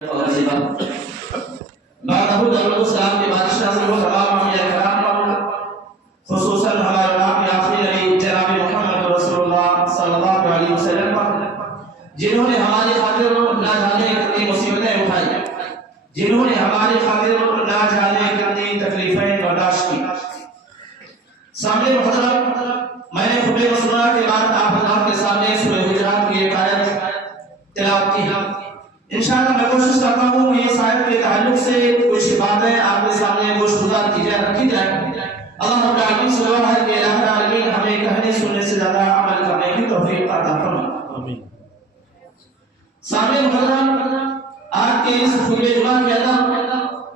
خصوصاً ہمارے نام آخری نبی جناب محمد رسول اللہ صلی اللہ علیہ وسلم پر جنہوں نے ہماری خاطر نہ جانے کتنی مصیبتیں اٹھائی، جنہوں نے ہماری خاطر نہ جانے کتنی تکلیفیں برداشت کی۔ سامنے محترم، میں نے خطبہ مسنونہ کے بعد آپ حضرات کے سامنے سورہ حجرات کی ایک آیت تلاوت کی ہے۔ انشاءاللہ میں کوشش کرتا ہوں کہ اس آیت کے تعلق سے کچھ باتیں آپ کے سامنے گوشگزار رکھی جائیں۔ اللہ رب العالمین سے دعا ہے کہ الہ العالمین ہمیں کہنے سننے سے زیادہ عمل کرنے کی توفیق عطا فرمائے، آمین۔ سامنے محترم، آج کے اس خطبہ جمعہ کے اندر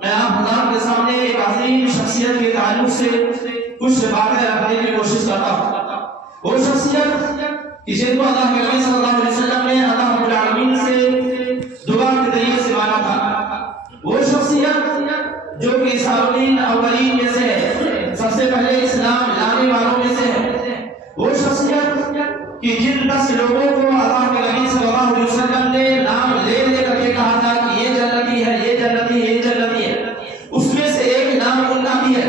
میں آپ حضرات کے سامنے ایک عظیم شخصیت کے تعلق سے کچھ باتیں رکھنے کی کوشش کرتا ہوں۔ وہ شخصیت کہ جن کو اللہ کے نبی صلی اللہ علیہ وسلم نے اللہ رب العالمین سے دعا کے ذریعے سے مانا تھا، وہ شخصیت جو کہ سابقین اولین میں سے ہے، سب سے پہلے اسلام لانے والوں میں سے ہے، وہ شخصیت کہ جن 10 لوگوں کو اللہ کے نبی صلی اللہ علیہ وسلم نے نام لے لے کر کے کہا تھا کہ یہ جنتی ہے، یہ جنتی ہے، یہ جنتی ہے، اس میں سے ایک نام ان کا بھی ہے۔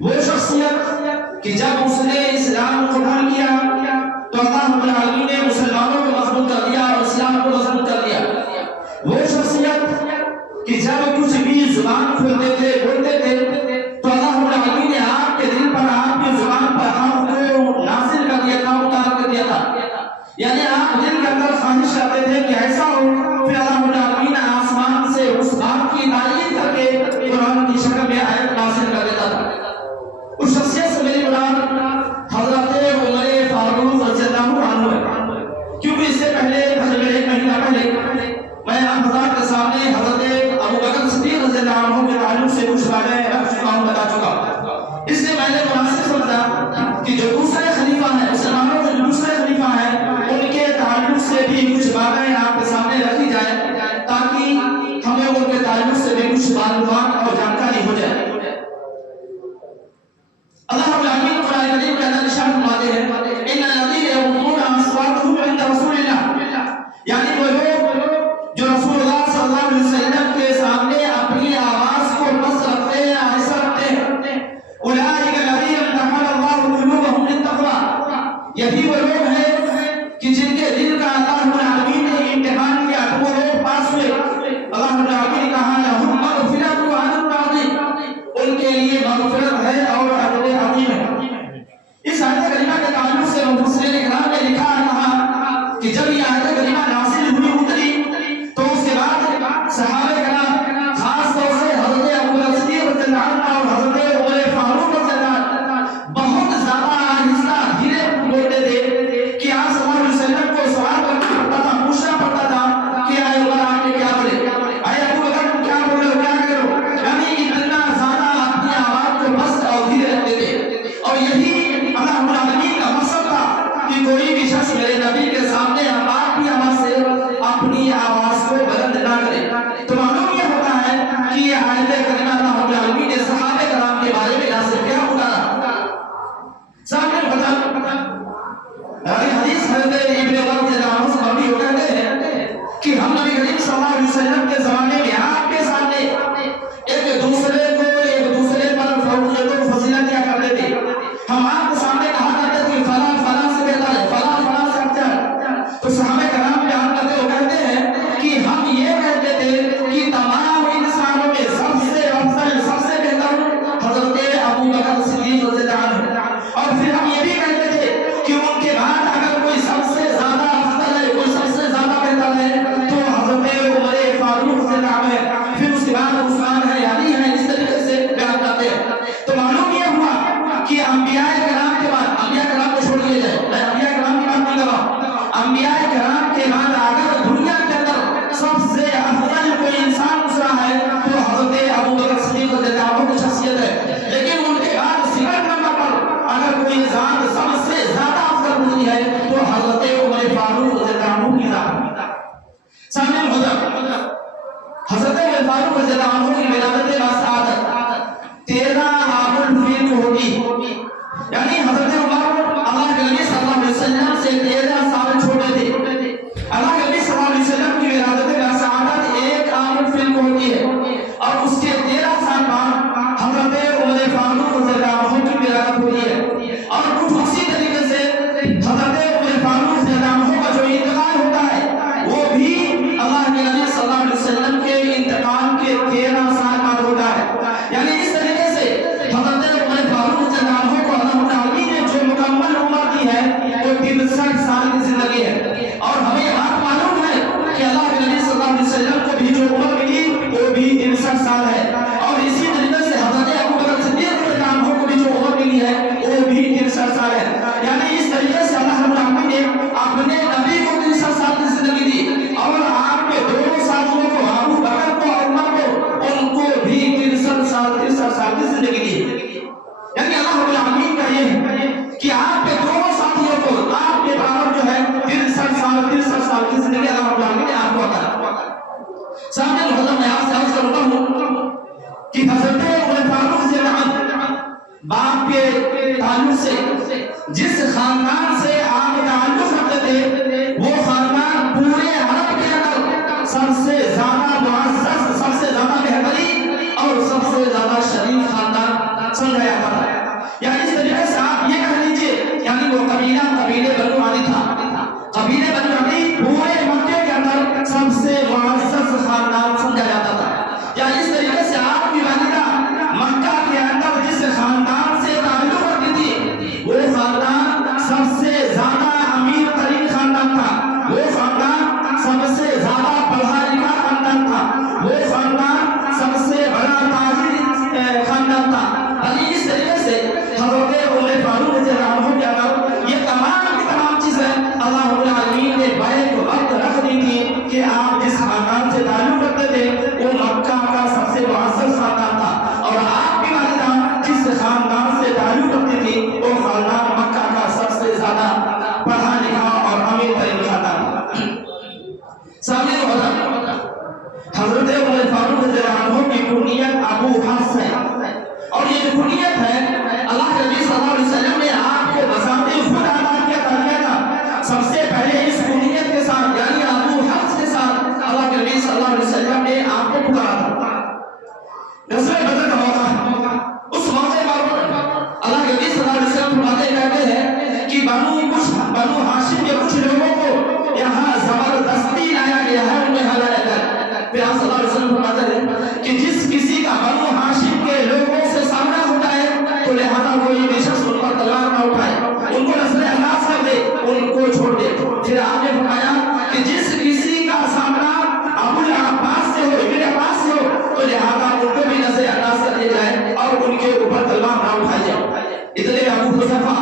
وہ شخصیت کہ جب اس نے اسلام قبول کیا تو اللہ رب العالمین نے مسلمانوں کو مضبوط کر دیا اور اسلام کو مضبوط کر دیا۔ وہ شخصیت کہ جب کچھ بھی زبان کھولتے تھے، بولتے تھے، تو اللہ رب العالمین نے آپ کے دل پر، آپ کی زبان پر حق کو نازل کر دیا تھا، اتار کر دیا تھا۔ یعنی آپ دل کے اندر خواہش کرتے تھے کہ ایسا ہو، پھر اللہ رب العالمین آسمان سے اس بات کی تائید کر کے قرآن کی شکل میں آیت نازل کر دیتا تھا۔ اس شخصیت سے میری مراد حضرت عمر فاروق رضی اللہ عنہ ہے، کیونکہ اس سے پہلے تقریباً 1 مہینہ پہلے میں آپ حضرات کے سامنے حضرت ابو بکر صدیق رضی اللہ عنہ کے تعلق سے کچھ باتیں رکھ چکا ہوں، بتا چکا۔ اس لیے میں نے مناسب سمجھا کہ جو دوسرے خلیفہ ہیں، مسلمانوں کے جو دوسرے خلیفہ ہیں، ان کے تعلق سے بھی کچھ باتیں آپ کے سامنے رکھی جائیں تاکہ ہمیں ان کے تعلق سے بھی کچھ معلومات اور جانکاری ہو جائے۔ اللہ رب العالمین قرآن کریم کے اندر ارشاد فرماتے ہیں ان الذین یغضون اصواتهم عند رسول اللہ، یعنی وہ لوگ جو رسول اللہ صلی اللہ علیہ وسلم کے سامنے اپنی آواز کو پست رکھتے ہیں، آہستہ رکھتے ہیں، اولئک الذین امتحن اللہ قلوبهم للتقوی، یہی وہ لوگ ہیں کہ جن کے دل کا اللہ رب العالمین نے امتحان کیا تو وہ لوگ پاس ہوئے۔ اللہ رب العالمین نے کہا لہم مغفرۃ واجر عظیم، ان کے لیے مغفرت ہے اور اجر عظیم ہے۔ اس آیت کریمہ کے تعلق سے مفسرین کرام نے لکھا کہا کہ جب یہ آیت کریمہ نازل ہوئی اتری تو اس کے بعد صحابہ کرام خاص طور سے حضرت ابو بکر صدیق رضی اللہ عنہ اور حضرت عمر فاروق رضی اللہ عنہ بہت زیادہ آہستہ دھیرے بولتے تھے کہ آپ صلی اللہ علیہ وسلم کو سوال کرنا پڑتا تھا، پوچھنا پڑتا تھا کہ اے عمر آپ نے کیا بولے، اے ابو بکر تم کیا بولے ہو، کیا کرو، یعنی اتنا زیادہ اپنی آواز کو مست اور دھیرے رکھتے تھے۔ اور یہی اللہ رب العالمین کا مقصد تھا کہ کوئی بھی شخص میرے نبی کے سامنے آپ کی آواز سے اپنی آواز کو بلند نہ کرے۔ تو معلوم یہ ہوتا ہے کہ یہ آیت کریمہ اللہ رب العالمین نے صحابہ کرام کے بارے میں نازل کیا اتارا۔ سامنے حدیث حضرت ابن عمر رضی اللہ عنہ سے مروی ہو کہتے ہیں کہ ہم نبی کریم صلی اللہ علیہ وسلم کے زمانے میں آپ کے سامنے ایک دوسرے پر فوقیت و فضیلت کیا کرتے تھے۔ ہم آپ کے سامنے کہا کرتے تھے فلاں فلاں سے بہتر ہے، فلاں فلاں سے اچھا ہے، تو صحابہ کرام بیان کرتے وہ کہتے ہیں کہ ہم یہ کہتے تھے کہ تمام انسانوں میں سب سے افضل، سب سے بہتر حضرت ابو بکر صدیق رضی اللہ عنہ، اور پھر ہم یہ بھی کہتے تھے کہ ان کے بعد اگر کوئی سب سے زیادہ افضل ہے، کوئی سب سے زیادہ بہتر ہے تو حضرت عمر فاروق رضی اللہ عنہ ہے، پھر اس کے بعد عثمان ہے، علی ہے، اس طریقے سے بیان کرتے ہیں۔ تو معلوم یہ ہوا کہ انبیاء کرام کے بعد، انبیاء کرام کو چھوڑ دیا جائے، میں انبیاء کرام کی بات نہیں کر رہا ہوں، انبیاء کرام کے بعد اگر دنیا کے اندر سب سے افضل کوئی انسان گزرا ہے تو حضرت ابو بکر صدیق رضی اللہ عنہ کی شخصیت ہے۔ لیکن ان کے بعد سیکنڈ نمبر پر اگر کوئی ذات سب سے زیادہ افضل گزری ہے تو حضرت عمر فاروق رضی اللہ عنہ کی ذات۔ سامنے حضرت عمر فاروق رضی اللہ عنہ کی ولادت باسعادت 13 عام الفیل کو ہوگی، یعنی حضرت عمر اللہ کے نبی صلی اللہ علیہ وسلم سے 13 سال چھوٹے تھے۔ اللہ کے نبی صلی اللہ علیہ وسلم کی ولادت باسعادت 1 عام کرتا ہوں کہ حضرت عمر فاروق رضی اللہ عنہ باپ کے تعلق سے جس خاندان سے آپ تعلق رکھتے تھے وہ خاندان پورے عرب کے اندر سب سے زیادہ معزز، سب سے زیادہ بہترین اور سب سے زیادہ شریف خاندان سمجھا جاتا تھا. یعنی اس طریقے سے آپ یہ کہہ لیجیے یعنی وہ قبیلے بنو علی تھا. قبیلے بنو علی پورے مکے کے اندر سب سے معزز خاندان سمجھا جاتا تھا. یعنی اس طریقے سے آپ کی والدہ مکہ کے اندر جس خاندان سے تعلق رکھتی تھی وہ خاندان سب سے زیادہ امیر ترین خاندان تھا. وہ خاندان سب سے زیادہ پڑھا لکھا خاندان تھا. وہ خاندان سب سے بڑا تاجر خاندان تھا. یعنی اس طریقے سے حضرت عمر فاروق رضی اللہ عنہ کے اندر یہ تمام کی تمام چیزیں اللہ رب العالمین نے بیک وقت رکھ دی تھی کہ آپ جس خاندان سے تعلق رکھتے تھے وہ مکہ کا سب سے معزز خاندان تھا، اور آپ کی والدہ جس خاندان سے تعلق رکھتی تھی وہ خاندان مکہ کا سب سے زیادہ پڑھا لکھا اور امیر ترین خاندان تھا. سامنے حضرت عمر فاروق رضی اللہ عنہ کی کنیت ابو حفص ہے، اور یہ جو کنیت ہے اللہ کے نبی صلی اللہ علیہ وسلم نے آپ کو بذات خود ادا کیا تھا. سب سے پہلے اس کنیت کے ساتھ یعنی ابو حفص کے ساتھ اللہ کے نبی صلی اللہ علیہ وسلم نے آپ کو پکارا تھا. غزوہ بدر کا موقع، اس موقع پر اللہ کے نبی صلی اللہ علیہ وسلم فرماتے کہتے ہیں کہ بنو ہاشم کے کچھ لوگوں کو یہاں زبردستی لایا گیا ہے انہیں ہلایا کر. پھر آپ صلی اللہ علیہ وسلم فرماتے ہیں کہ جس کسی کا بنو ہاشم کے لوگوں سے سامنا ہوتا ہے تو لہذا وہ یہ بے شخص ان پر تلوار نہ اٹھائے، ان کو نظر انداز کر دے، ان کو چھوڑ دے. پھر آپ نے فرمایا کہ جس کسی کا سامنا ابو العباس سے ہو، ابن عباس سے ہو تو لہذا ان کو بھی نظر انداز کر دیا جائے اور ان کے اوپر تلوار نہ اٹھائی جائے. اتنے ابو حذیفہ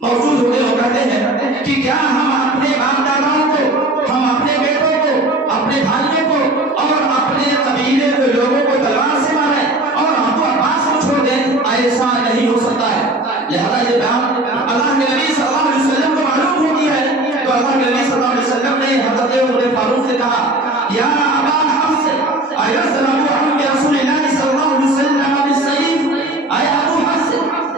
موجود ہوتے وہ کہتے ہیں کہ کیا ہم اپنے باپ داداؤں کو، ہم اپنے بیٹوں کو، اپنے بھائیوں کو اور اپنے قبیلے کے لوگوں کو تلوار سے ماریں اور ابو عباس کو چھوڑ دیں؟ ایسا نہیں ہو سکتا ہے. لہذا یہ بات اللہ کے نبی صلی اللہ علیہ وسلم کو معلوم ہوتی ہے تو اللہ کے نبی صلی اللہ علیہ وسلم نے حضرت عمر فاروق سے کہا یا ابا حفص ایذن عن رسول اللہ صلی اللہ علیہ وسلم بالسیف، اے ابو حفص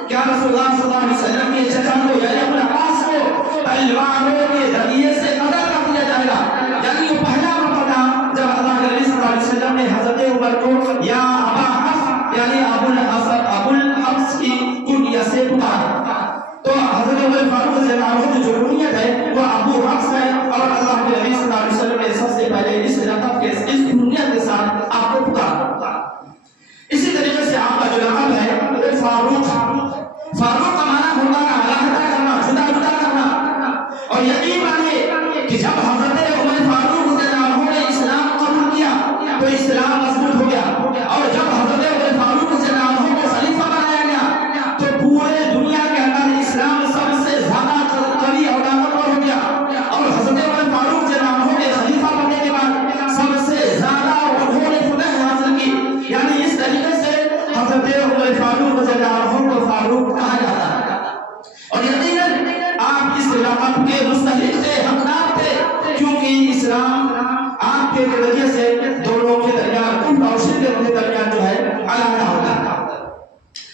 کیا رسول اللہ صلی اللہ علیہ وسلم کے چچا کو یعنی ابن عباس کو تلواروں کے ذریعے سے قتل کر دیا جائے گا؟ یعنی وہ پہلا مرتبہ جب اللہ کے نبی صلی اللہ علیہ وسلم نے حضرت عمر کو یا ابا حفص یعنی ابو الحفص کی کنیت سے پکارا تو حضرت عمر فاروق رضی اللہ عنہ کی جو کنیت ہے وہ ابو حفص ہے، اور اللہ کے نبی صلی اللہ علیہ وسلم نے سب سے پہلے اس لقب کے اس کنیت کے ساتھ آپ کو پکارا. اسی طریقے سے آپ کا جو لقب ہے وہ فاروق کا معنی ہوتا ہے علیحدہ کرنا، جدا جدا کرنا. اور یقین مانیے کہ جب حضرت عمر فاروق رضی اللہ عنہ نے اسلام قبول کیا تو اسلام مضبوط ہو گیا، اور جب حضرت عمر فاروق رضی اللہ عنہ کو خلیفہ بنایا گیا تو پورے دنیا کے اندر اسلام سب سے زیادہ قوی اور طاقتور ہو گیا. اور حضرت عمر فاروق رضی اللہ عنہ کے خلیفہ بننے کے بعد سب سے زیادہ انہوں نے فتح حاصل کی. یعنی اس طریقے سے حضرت عمر فاروق رضی اللہ عنہ کو فاروق کہا جاتا ہے. اور یقیناً آپ اس لقب کے مستحق تھے، حقدار تھے، کیونکہ اسلام آپ کے ذریعے سے دونوں کے درمیان کفر اور شرک کے درمیان جو ہے علیحدہ ہوتا ہے.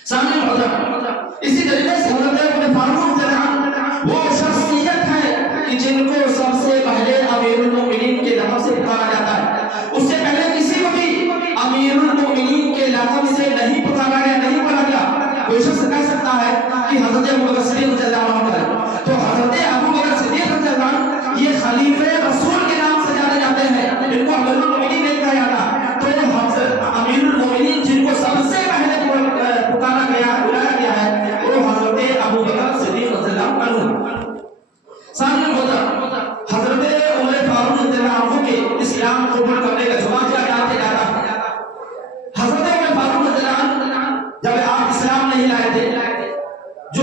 سامنے حضرت اسی طریقے سے حضرت عمر فاروق رضی اللہ عنہ وہ شخصیت ہے کہ جن کو سب سے پہلے امیر المومنین کے لقب سے پکارا جاتا ہے. اس سے پہلے کسی کو بھی امیر المومنین کے لقب سے نہیں پکارا گیا، نہیں پڑھا گیا. کوئی شخص کہہ سکتا ہے کہ حضرت ابوبکر صدیق رضی اللہ عنہ ہے تو حضرت ابوبکر صدیق رضی اللہ عنہ یہ خلیفہ رسول کے نام سے جانے جاتے ہیں، ان کو امیر المومنین نہیں کہا جاتا. تو امیر المومنین جن کو سب سے پہلے پکارا گیا، بلایا گیا ہے وہ حضرت ابوبکر صدیق رضی اللہ عنہ. سامنے حضرت عمر فاروق رضی اللہ عنہ کے اسلام قبول کرنے کا جواب کیا جاتا ہے. حضرت عمر فاروق رضی اللہ عنہ جب آپ اسلام نہیں لائے تھے، جو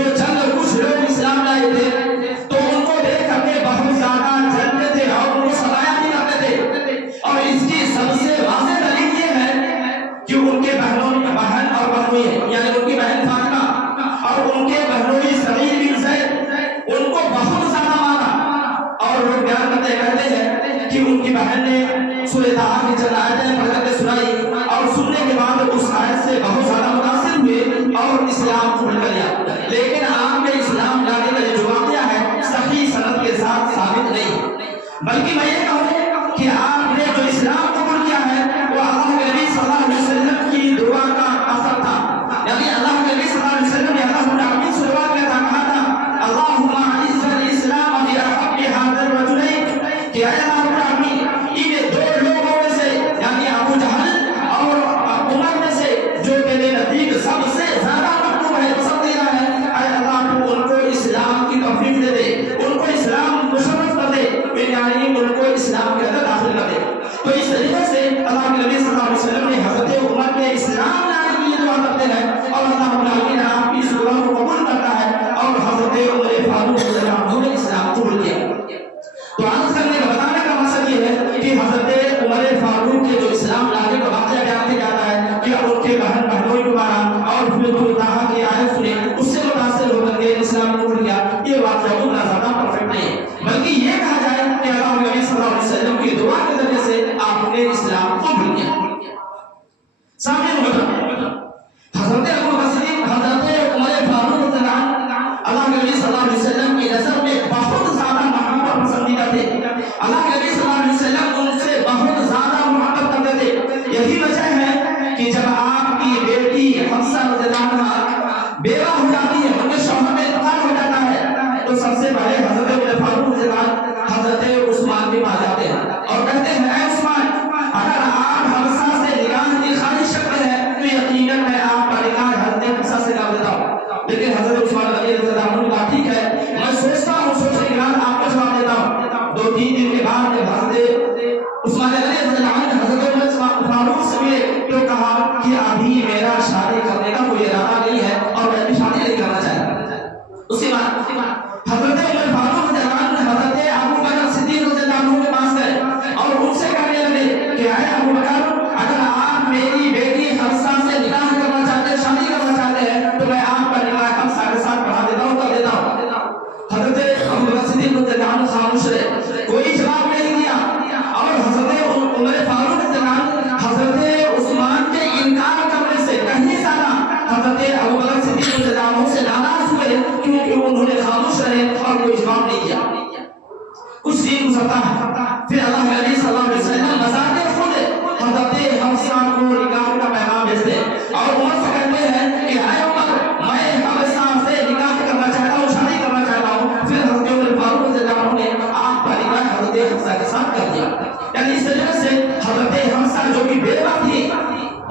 سامنے حضرت ابو بکر صدیق، حضرت عمر فاروق رضی اللہ عنہ اللہ کے نبی صلی اللہ علیہ وسلم کی نظر میں بہت زیادہ محبوب اور پسندیدہ تھے. اللہ کے نبی صلی اللہ علیہ وسلم ان سے بہت زیادہ محبت کرتے تھے. یہی وجہ ہے کہ جب آپ کی بیٹی حفصہ رضی اللہ عنہا بیوہ ہو جاتی ہے، ان کے شوہر میں انتقال ہو جاتا ہے، تو سب سے پہلے حضرت عمر فاروق رضی اللہ عنہ حضرت عثمان کے پاس جاتے ہیں اور کہتے ہیں اے عثمان، اگر آپ حفصہ سے نکاح کی خواہش رکھتے ہیں تو یقیناً میں آپ کا نکاح حضرت حفصہ سے کر دیتا ہوں. لیکن حضرت عثمان رضی اللہ عنہ نے کہا ٹھیک ہے، میں سوچتا ہوں، سوچنے کے بعد آپ کو جواب دیتا ہوں. 2-3 دن کے بعد جب حضرت عثمان رضی اللہ عنہ نے حضرت عمر فاروق سے ملے تو کہا کہ ابھی میرا شادی کرنے کا کوئی ارادہ نہیں ہے اور میں بھی شادی نہیں کرنا چاہتا. اسی بات حضرت عمر فاروق رضی اللہ عنہ حضرت ابو بکر صدیق رضی اللہ عنہ کے پاس گئے اور ان سے کہنے لگے کہ اے ابو بکر، اگر آپ میری بیٹی حفصہ سے نکاح کرنا چاہتے ہیں، شادی کرنا چاہتے ہیں، تو میں آپ کا نکاح حفصہ کے ساتھ پڑھا دیتا ہوں، کر دیتا ہوں. حضرت ابو بکر صدیق رضی اللہ عنہ خاموش رہے، کوئی جواب نہیں دیا. اور حضرت عمر فاروق رضی اللہ عنہ حضرت عثمان کے انکار کرنے سے کہیں زیادہ حضرت ابو بکر صدیق رضی اللہ عنہ سے ناراض ہوئے، کیونکہ انہوں نے خاموش رہے اور کوئی جواب نہیں دیا. کچھ دن گزرتا ہے، پھر اللہ کے نبی صلی اللہ علیہ وسلم بذات خود حضرت حفصہ کو نکاح کا پیغام بھیجتے اور عمر سے کہتے ہیں کہ اے عمر، میں حفصہ سے نکاح کرنا چاہتا ہوں، شادی کرنا چاہتا ہوں. پھر حضرت عمر فاروق رضی اللہ عنہ نے آپ کا نکاح حضرت حفصہ کے ساتھ کر دیا. یعنی اس طرح سے حضرت حفصہ جو کہ بیوہ تھی،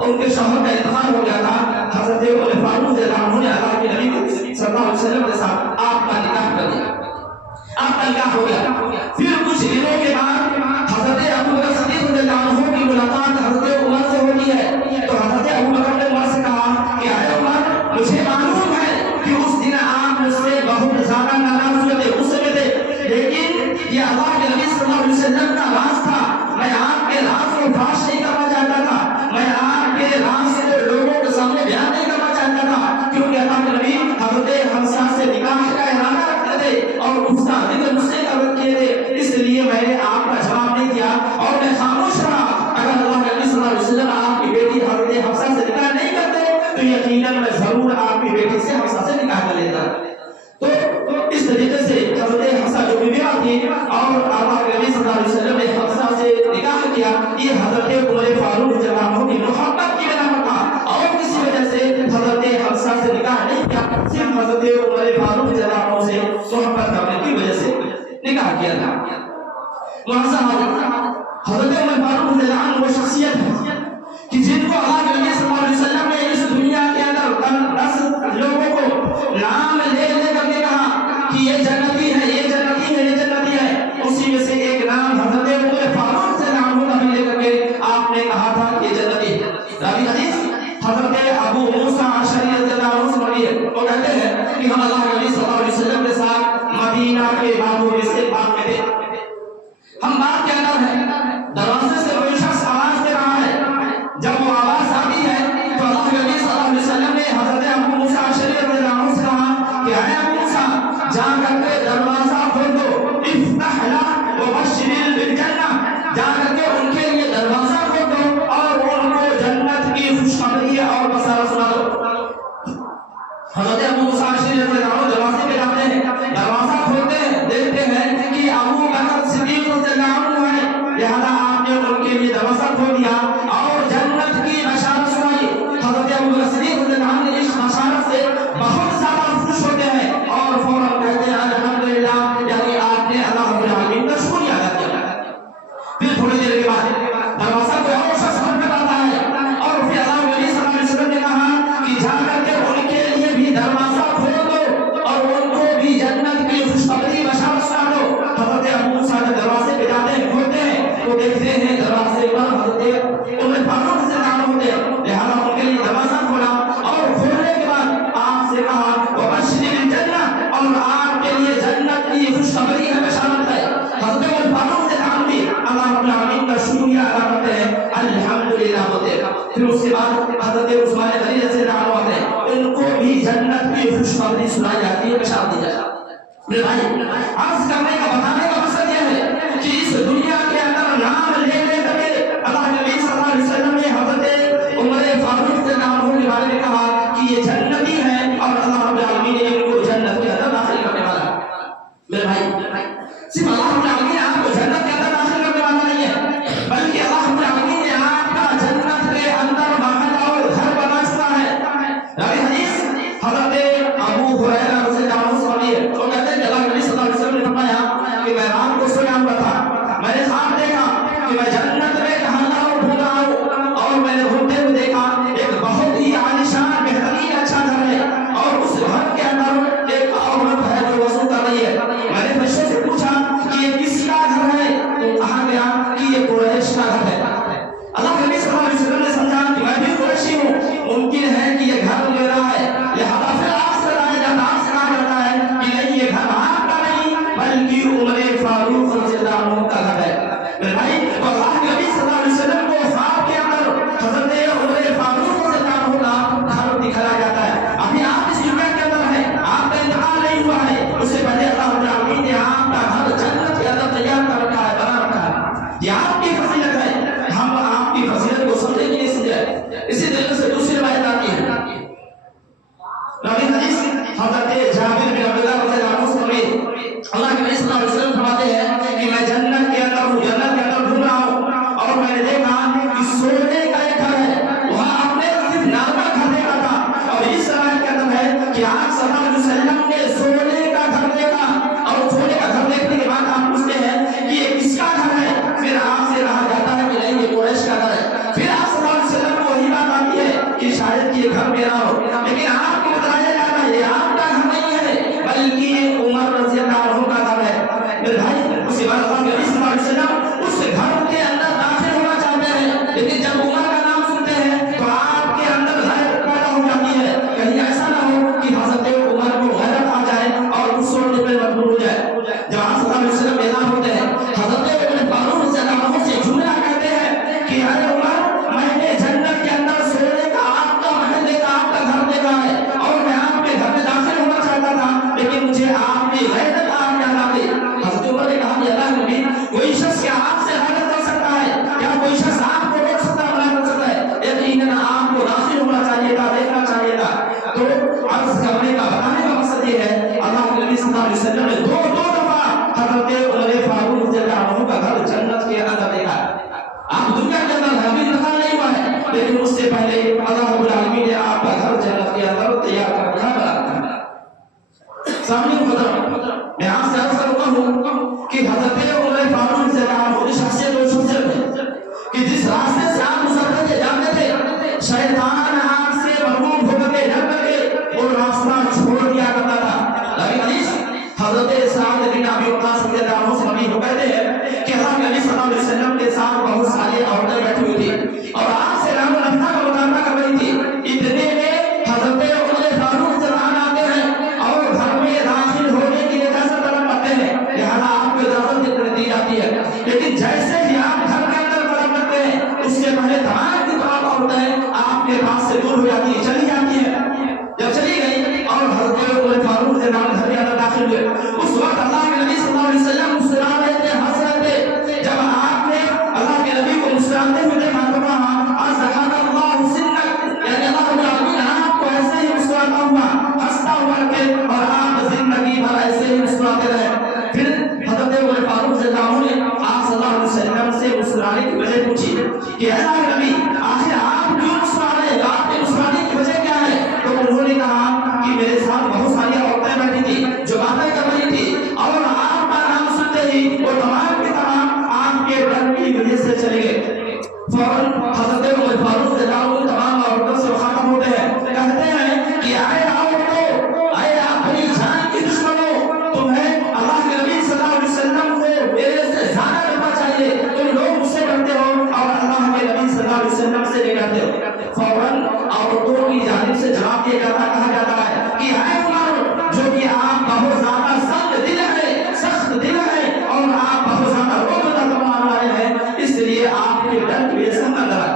ان کے شوہر کا انتقال ہو گیا تھا، حضرت عمر فاروق رضی اللہ عنہ نے اللہ کے نبی صلی اللہ علیہ وسلم کے ساتھ آپ کا نکاح کر دیا. آپ کا نکاح ہو گیا. پھر کچھ دنوں کے بعد حضرت ابو بکر صدیق رضی اللہ عنہ کی ملاقات حضرت عمر سے ہوتی ہے. تو حضرت ابو بکر نے عمر سے کہا کہ اے عمر، مجھے معلوم ہے کہ اس دن آپ مجھ سے بہت زیادہ ناراض ہوئے تھے، غصے میں تھے، لیکن یہ اللہ کے نبی صلی اللہ علیہ وسلم کا راز تھا. میں آپ کے راز کو فاش نہیں کرنا چاہتا تھا، میں آپ کے راز کو لوگوں کے سامنے بیان نہیں کرنا چاہتا تھا، کیونکہ اللہ کے نبی حضرت حفصہ سے نکاح کا ارادہ رکھتے تھے اور اس کا ذکر مجھ سے کر رکھے تھے. اس لیے میں نے آپ کا جواب نہیں دیا اور میں خاموش رہا. اگر اللہ کے نبی صلی اللہ علیہ وسلم آپ کی بیٹی حضرت حفصہ سے نکاح نہیں کرتے تو یقیناً میں ضرور آپ کی بیٹی سے حفصہ سے نکاح کر لیتا. تو اس طریقے سے حضرت حفصہ جو بیوہ تھی اور اللہ کے نبی صلی اللہ علیہ وسلم نے حفصہ سے نکاح کیا، یہ حضرت عمر فاروق رضی اللہ عنہ کی محبت کی بنا پر تھا اور کسی وجہ سے حضرت حفصہ سے نکاح نہیں کیا، صرف حضرت عمر فاروق رضی اللہ عنہ سے محبت کرنے کی وجہ سے نکاح کیا تھا. حضرت عمر فاروق رضی اللہ عنہ وہ شخصیت ہے کہ جن کو اللہ کے نبی صلی اللہ علیہ وسلم نے اس دنیا کے اندر 10 لوگوں کو نام لے لے کر کے کہا کہ یہ جنتی ہے، یہ جنتی ہے، یہ جنتی ہے. اسی میں سے ایک نام حضرت عمر فاروق رضی اللہ عنہ کا بھی لے کر کے آپ نے کہا تھا کہ یہ جنتی ہے. راوی حدیث حضرت ابو موسیٰ اشعری رضی اللہ عنہ سے مروی ہے، وہ کہتے ہیں کہ ہم اللہ کے نبی صلی اللہ علیہ وسلم کے ساتھ مدینہ کے باغوں میں سے باغ میں تھے. ہم باغ کے اندر ہیں، دروازے سے کوئی شخص آواز دے رہا ہے. جب وہ آواز آتی ہے تو اللہ کے نبی صلی اللہ علیہ وسلم نے حضرت ابو موسیٰ اشعری رضی اللہ عنہ سے کہا کہ اے ابو موسیٰ، جا کر کے دروازہ کھول دو، افتح لہ وبشر بالجنہ، جا کر کے ان کے لیے دروازہ کھول دو اور ان کو جنت کی خوشخبری اور بشارت سنا دو. حضرت ابو موسیٰ اشعری رضی اللہ عنہ دروازے پہ جاتے ہیں، دروازہ کھولتے ہیں، دیکھتے ہیں کہ ابو بکر صدیق رضی اللہ عنہ ہے، لہذا آپ نے ان کے لیے دروازہ کھول دیا اور جنت کی بشارت سنائی. حضرت ابو بکر صدیق رضی اللہ عنہ اس بشارت سے بہت زیادہ خوش ہوتے ہیں اور فوراً کہتے ہیں الحمدللہ، یعنی آپ نے اللہ رب العالمین کا شکریہ ادا کیا. پھر تھوڑی دیر کے بعد دروازہ کوئی اور شخص کھول آتا ہے اور پھر اللہ کے نبی صلی اللہ علیہ وسلم نے کہا کہ جا کر کے ان کے لیے بھی دروازہ کھول دو اور ان کو بھی جنت کی خوشخبری بشارت سنا دو. حضرت ابو موسیٰ کے دروازے پہ جاتے ہیں، کھولتے ہیں تو دیکھتے ہیں دروازے پر حضرت عمر فاروق رضی اللہ عنہ ہوتے ہیں. لہذا ان کے لیے دروازہ کھولا اور کھولنے کے بعد آپ سے کہا وبشر بالجنہ، اور آپ کے لیے جنت کی خوشخبری ہے، بشارت ہے. حضرت عمر فاروق رضی اللہ عنہ بھی اللہ رب العالمین کا شکریہ ادا کرتے ہیں، الحمدللہ ہوتے ہیں. پھر اس کے بعد حضرت عثمان غنی رضی اللہ عنہ ہوتے ہیں، ان کو بھی جنت کی خوشخبری سنائی جاتی ہے، بشارت دی جاتی ہے. میرے بھائی، عرض کرنے کا بتانے کا مقصد یہ ہے کہ اس دنیا کے اندر نام لے لے کر کے اللہ نبی صلی اللہ علیہ وسلم نے حضرت عمر گھر میرا ہو، لیکن آپ کو بتایا جاتا ہے یہ آپ کا گھر نہیں ہے بلکہ عمر رضی اللہ عنہ کا گھر ہے۔ میرے بھائی اس کے بعد اللہ کے نبی صلی اللہ علیہ وسلم اس گھر کے اندر داخل ہونا چاہتے ہیں، لیکن جب عمر کا نام سنتے ہیں تو آپ کے اندر غیرت پیدا ہو جاتی ہے، کہیں ایسا نہ ہو کہ حضرت عمر کو غیرت آ جائے اور اس سوچنے پہ مجبور ہو جائے۔ جب آپ صلی اللہ علیہ وسلم اعلان ہوتے ہیں، حضرت عمر فاروق رضی اللہ عنہ سے جملہ کہتے ہیں کہ اے عمر، میں نے جنت کے اندر سونے کا آپ کا محل دیکھا، آپ کا گھر دیکھا ہے اور میں آپ کے گھر میں داخل ہونا چاہتا تھا، لیکن مجھے آپ کی غیرت آ گئی۔ حضرت عمر نے کہا کہ اللہ کے نبی، کوئی شخص کیا آپ سے غیرت کر سکتا ہے؟ کیا کوئی شخص آپ کو روک سکتا ہے، منع کر سکتا ہے؟ یقیناً آپ کو داخل ہونا چاہیے تھا، دیکھنا چاہیے تھا۔ تو عرض کرنے کا بتانے کا مقصد یہ ہے، اللہ کے نبی صلی اللہ علیہ وسلم نے دو دفعہ حضرت عمر فاروق رضی اللہ عنہ کا گھر جنت کے اندر دیکھا ہے۔ آپ دنیا کے اندر ابھی دخل نہیں ہوا ہے، لیکن اس سے پہلے اللہ رب العالمین نے آپ کا گھر جنت کے اندر تیار کر دیا، بنا دیا۔ سامنے میں آپ سے عرض کرتا ہوں کہ حضرت عمر فاروق رضی اللہ عنہ کی شخصیت و شخصیت ہے کہ جس راستے سے آپ گزرتے تھے، جاتے تھے، شیطان آپ سے مرغوب ہو کے ڈر کر کے وہ راستہ چھوڑ دیا کرتا تھا۔ لیکن حدیث حضرت سعد بن ابی وقاص رضی اللہ عنہ سے نبی کو کہتے ہیں کہ اللہ کے نبی صلی اللہ علیہ وسلم کے ساتھ بہت ساری عورتیں بیٹھی ہوئی تھی اور آپ سے رام رفتہ کا مطالبہ کر رہی تھی۔ اتنے میں حضرت عمر فاروق سے باہر آتے ہیں اور گھر میں داخل ہونے کی اجازت طلب کرتے ہیں، لہذا آپ کو اجازت دی جاتی ہے، لیکن جیسے ہی آپ گھر کے اندر قدم رکھتے ہیں اس سے پہلے تمام کی تمام عورتیں آپ کے پاس سے دور ہو جاتی ہیں، چلی جاتی ہیں۔ جب چلی گئی اور حضرت عمر فاروق سے نام گھر کے اندر داخل ہوئے، اس وقت اللہ کے نبی صلی اللہ علیہ وسلم مسکرا رہے تھے، ہنس رہے تھے۔ جب آپ نے اللہ کے نبی کو مسکراتے ہوئے دیکھا تو کہا اذہب اللہ سنک، یعنی اللہ رب العالمین آپ کو ایسے ہی مسکراتا ہوا، ہنستا ہوا رکھے اور آپ زندگی بھر ایسے ہی مسکراتے رہے۔ پھر حضرت عمر فاروق رضی اللہ عنہ نے آپ صلی اللہ علیہ وسلم سے مسکرانے کی وجہ پوچھی کہ اے اللہ کے نبی، آخر آپ کیوں مسکرا رہے ہیں؟ آپ کے مسکرانے کی وجہ کیا ہے؟ تو انہوں نے کہا کہ میرے ساتھ بہت ساری عورتیں بیٹھی تھی جو باتیں کر رہی تھی اور آپ کا نام سنتے ہی وہ تمام کے تمام آپ کے ڈر کی وجہ سے چلے گئے۔ فوراً حضرت عمر فاروق رضی اللہ عنہ تمام عورتوں سے خطاب ہوتے ہیں، کہتے ہیں کہ اے عورتوں، اے اپنی جان کی دشمنوں، تمہیں اللہ کے نبی صلی اللہ علیہ وسلم کو میرے سے زیادہ ڈرنا چاہیے، تم لوگ مجھ سے ڈرتے ہو اور اللہ کے نبی صلی اللہ علیہ وسلم سے نہیں ڈرتے ہو۔ فوراً عورتوں کی جانب سے جواب دیا جاتا، کہا جاتا ہے کہ اے عمر، جو کہ آپ بہت زیادہ سخت دل ہے اور آپ بہت زیادہ روزہ کمانے والے ہیں، اس لیے آپ کے ڈر کی وجہ سے نہ ڈرا۔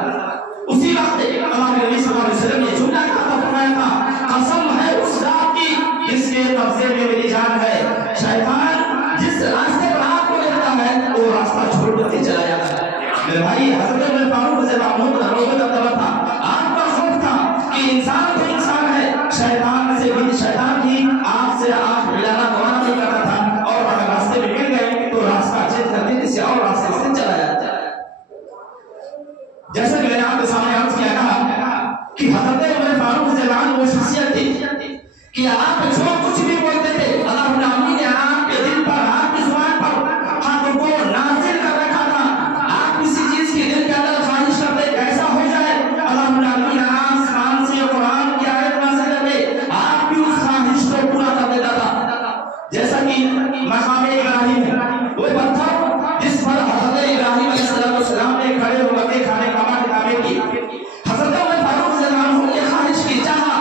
اسی وقت اللہ کے نبی صلی اللہ علیہ وسلم نے جملہ کہا فرمایا تھا، قسم ہے اس ذات کی جس کے قبضے میں میری جان ہے، شیطان جس راستے پر آپ کو لیتا ہے وہ راستہ چھوڑ کر کے چلا جاتا ہے۔ میرے بھائی حضرت عمر فاروق رضی اللہ عنہ کا روزہ کا تھا، آپ کا خوف تھا کہ انسان تو انسان ہے، شیطان سے بھی شیطان ہی آپ سے آنکھ ملانا گوارا نہیں کرتا تھا، اور اگر راستے میں مل گئے تو راستہ چینج کر کے کسی اور راستے سے چلا جاتا ہے۔ جیسا کہ میں نے آپ کے سامنے عرض کیا تھا کہ حضرت عمر فاروق رضی اللہ عنہ وہ شخصیت تھی کہ آپ جو کچھ بھی بولتے تھے اللہ رب العالمین نے آپ کے دل پر، آپ کی زبان پر حق کو نازل کر رکھا تھا۔ آپ کسی چیز کی دل کے اندر خواہش کرتے کیسا ہو جائے، اللہ رب العالمین آسمان سے قرآن کی آیت نازل کر کے آپ کی اس خواہش کو پورا کر دیتا تھا۔ جیسا کہ مقام ابراہیم ہے، وہ پتھر جس پر حضرت ابراہیم علیہ السلام نے کھڑے ہو کے کھانے کعبے کی، حضرت عمر فاروق رضی اللہ عنہ نے خواہش کی، چاہا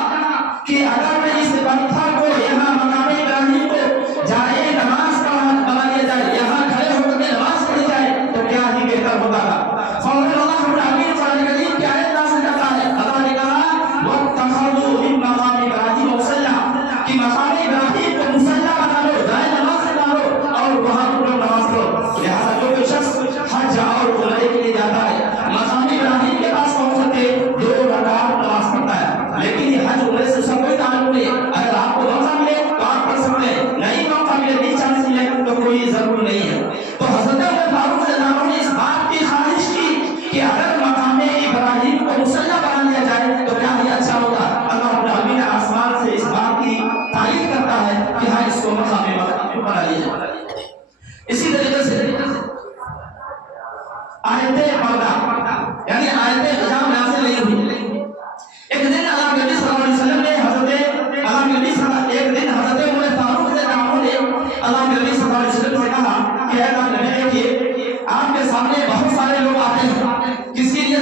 کہ اگر میں اس پتھر کو یہاں مقام ابراہیم کو جائے نماز کا بنا لیا جائے، یہاں کھڑے ہو کر نماز پڑھی جائے تو کیا ہی بہتر ہوتا تھا۔ فوراً اللہ رب العالمین قرآن کریم کی آیت نازل کرتا ہے، اللہ نے کہا وَاتَّخَذُوا مِن مَّقَامِ إِبْرَاهِيمَ مُصَلًّى، کہ مقام ابراہیم کو مصلی بنا لو، جائے نماز بنا لو اور وہاں تم لوگ نماز پڑھو۔ لہٰذا جو کوئی شخص حج اور عمرے کے لیے جاتا ہے، مقام ابراہیم کے پاس پہنچ کے 2 رکعت نماز پڑھتا ہے، لیکن یہ حج عمرے سے کوئی تعلق نہیں ہے۔ اگر آپ کو موقع ملے تو آپ پڑھ سکتے ہیں، نہیں موقع ملے، نہیں چانس ملے تو کوئی ضرور نہیں ہے۔ تو حضرت عمر فاروق رضی اللہ عنہ نے اس بات کی خواہش کی کہ اگر مقام ابراہیم کو مصلی بنا لیا جائے تو کیا ہی اچھا ہوگا۔ اللہ رب العالمین آسمان سے اس بات کی تعریف کرتا ہے کہ ہاں اس کو مقام ابراہیم بنا لیا جائے۔ اسی طریقے سے آیت پردہ یعنی آیت حجاب نازل نہیں ہوئی۔ ایک دن اللہ کے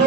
2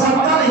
70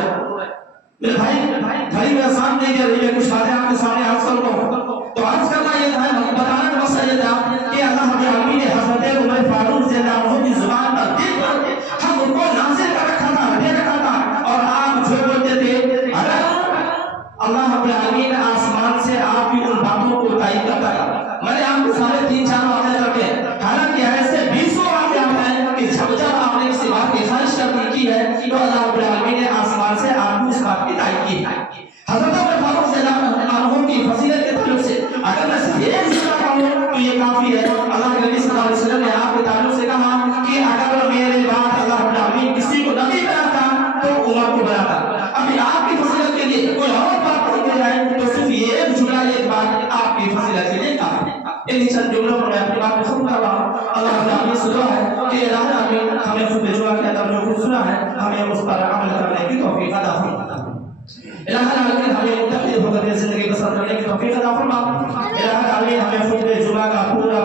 ہے میرے بھائی گھڑی میں آسان نہیں کر رہی ہے کچھ باتیں آپ کے سامنے عرض کر دو تو عرض کرنا یہ تھا بتانا کا مقصد یہ تھا کہ اللہ رب العالمین نے حضرت عمر فاروق رضی اللہ عنہ کی زبان پر دیکھ کر ہم ان کو نازل کر رکھا تھا دے رکھا تھا اور آپ جو بولتے تھے اگر اللہ رب العالمین آسمان سے آپ کی ان باتوں کو تائید کرتا ہے میں نے آپ کے سامنے 3-4 واقعات رکھے حالانکہ ایسے 20 واقعات ہیں کہ جب آپ نے کسی بات کی خواہش کی ہے تو اللہ رب العالمین نے آسمان سے آپ کو اس بات کی تائید کی ہے حضرت عمر فاروق رضی اللہ عنہ کی فضیلت کے تعلق سے اگر میں صرف ایک ذکر کروں تو یہ کافی ہے اللہ کے نبی صلی اللہ علیہ وسلم نے آپ کے تعلق سے کہا کہ اگر میرے بعد اللہ رب العالمین کسی کو نبی بناتا تو عمر کو بناتا ابھی آپ کی فضیلت کے لیے کوئی اور بات پڑھتے جائے تو صرف ایک جملہ ایک بات آپ کی فضیلت کے لیے کافی ہے ان چند جملوں پر میں اپنی بات ختم کر رہا ہوں اللہ رب العالمین سے دعا ہے کہ الہ العالمین ہمیں خطبہ جمعہ کے اندر جو کچھ سنا ہے ہمیں اس پر عمل کرنے کی توفیق عطا فرما الہ العالمین ہمیں متقی ہو کر زندگی بسر کرنے کی توفیق عطا فرما الہ العالمین ہمیں خطبہ جمعہ کا پورا